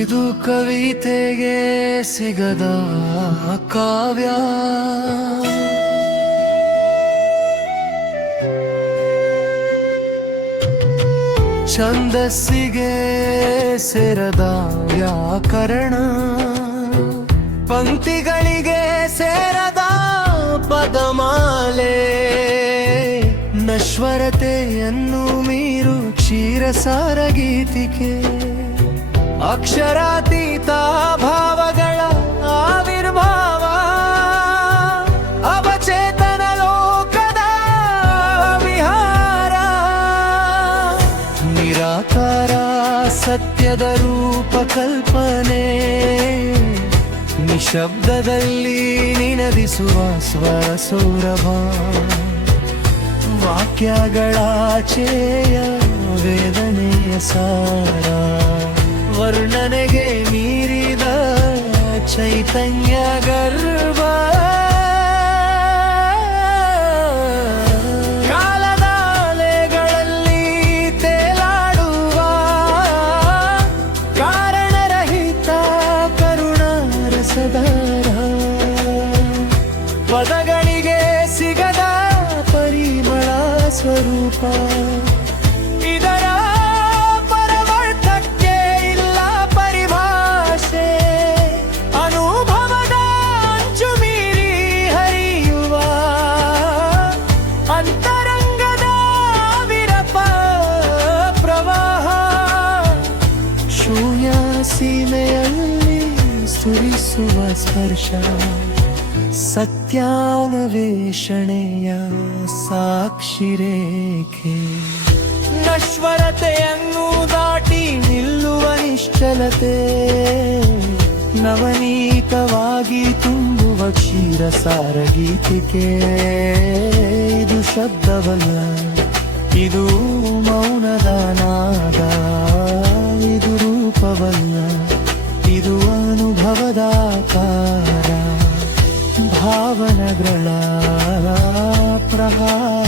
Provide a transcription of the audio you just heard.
ಇದು ಕವಿತೆಗೆ ಸಿಗದ ಕಾವ್ಯ, ಛಂದಸ್ಸಿಗೆ ಸೇರದ ವ್ಯಾಕರಣ, ಪಂಕ್ತಿಗಳಿಗೆ ಸೇರದ ಪದಮಾಲೆ, ನಶ್ವರತೆಯನ್ನು ಮೀರು ಕ್ಷೀರಸಾರ ಗೀತಿಕೆ, ಅಕ್ಷರಾತೀತ ಭಾವಗಳ ಆವಿರ್ಭಾವ, ಅವಚೇತನ ಲೋಕದ ವಿಹಾರ, ನಿರಾಕಾರ ಸತ್ಯದ ರೂಪ ಕಲ್ಪನೆ, ನಿಶಬ್ದದಲ್ಲಿ ನಿನದಿಸುವ ಸ್ವರ ಸೌರಭ, ವಾಕ್ಯಗಳಾಚೆಯ ವೇದನೆಯ ಸಾರ, ವರ್ಣನೆಗೆ ಮೀರಿದ ಚೈತನ್ಯ ಗರ್ವ, ಕಾಲದ ಅಲೆಗಳಲ್ಲಿ ತೇಲಾಡುವ ಕಾರಣರಹಿತ ಕರುಣಾರಸದಾರ, ಪದಗಳಿಗೆ ಸಿಗದ ಪರಿಮಳ ಸ್ವರೂಪ, ಇದರ ಪರಮಾರ್ಥಕ್ಕೆ ಇಲ್ಲ ಪರಿಭಾಷೆ, ಅನುಭವದ ಅಂಚು ಮೀರಿ ಹರಿಯುವ ಅಂತರಂಗದ ವಿರಪ ಪ್ರವಾಹ, ಶೂನ್ಯ ಸೀಮೆಯಲ್ಲಿ ಸುರಿಸುವ ಸ್ಪರ್ಶ, ಸತ್ಯಾನ್ವೇಷಣೆಯ ಸಾಕ್ಷಿ ರೇಖೆ, ನಶ್ವರತೆಯನ್ನು ದಾಟಿ ನಿಲ್ಲುವ ನಿಶ್ಚಲತೆ, ನವನೀತವಾಗಿ ತುಂಬುವ ಕ್ಷೀರಸಾರ ಗೀತಿಕೆ, ಇದು ಶಬ್ದವಲ್ಲ, ಇದು ಮೌನದ ನಾದ, ಇದು ರೂಪವಲ್ಲ, ಇದು ಅನುಭವದ ಆಕಾರ, ಭಾವನೆಗಳ ಪ್ರಹಾರ.